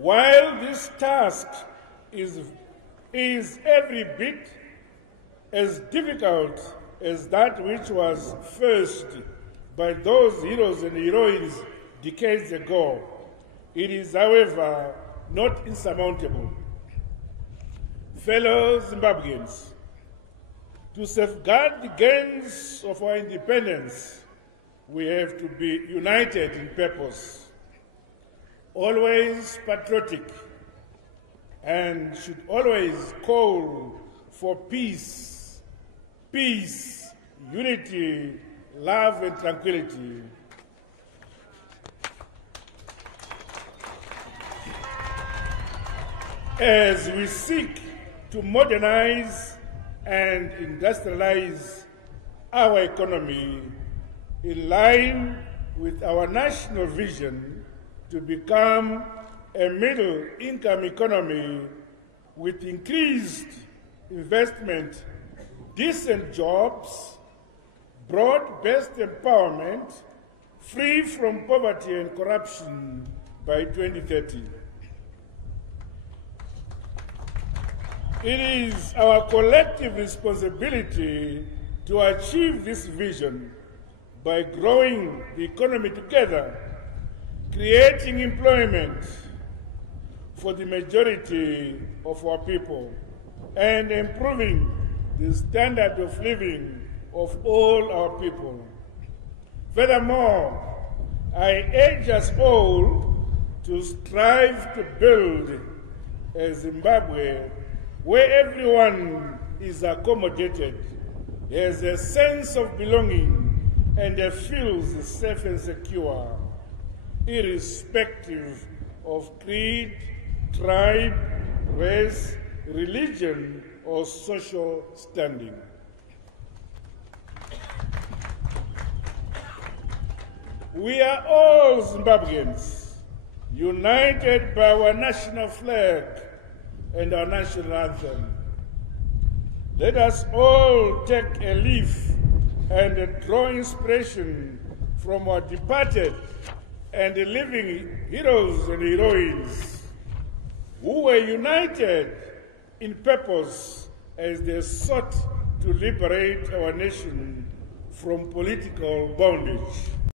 While this task is every bit as difficult as that which was faced by those heroes and heroines decades ago, it is, however, not insurmountable. Fellow Zimbabweans, to safeguard the gains of our independence, we have to be united in purpose, always patriotic, and should always call for peace, unity, love, and tranquility. As we seek to modernize and industrialize our economy in line with our national vision to become a middle-income economy with increased investment, decent jobs, broad-based empowerment, free from poverty and corruption by 2030. It is our collective responsibility to achieve this vision by growing the economy together, creating employment for the majority of our people, and improving the standard of living of all our people. Furthermore, I urge us all to strive to build a Zimbabwe where everyone is accommodated, has a sense of belonging, and feels safe and secure, irrespective of creed, tribe, race, religion, or social standing. We are all Zimbabweans, united by our national flag and our national anthem. Let us all take a leaf and draw inspiration from our departed and living heroes and heroines who were united in purpose as they sought to liberate our nation from political bondage.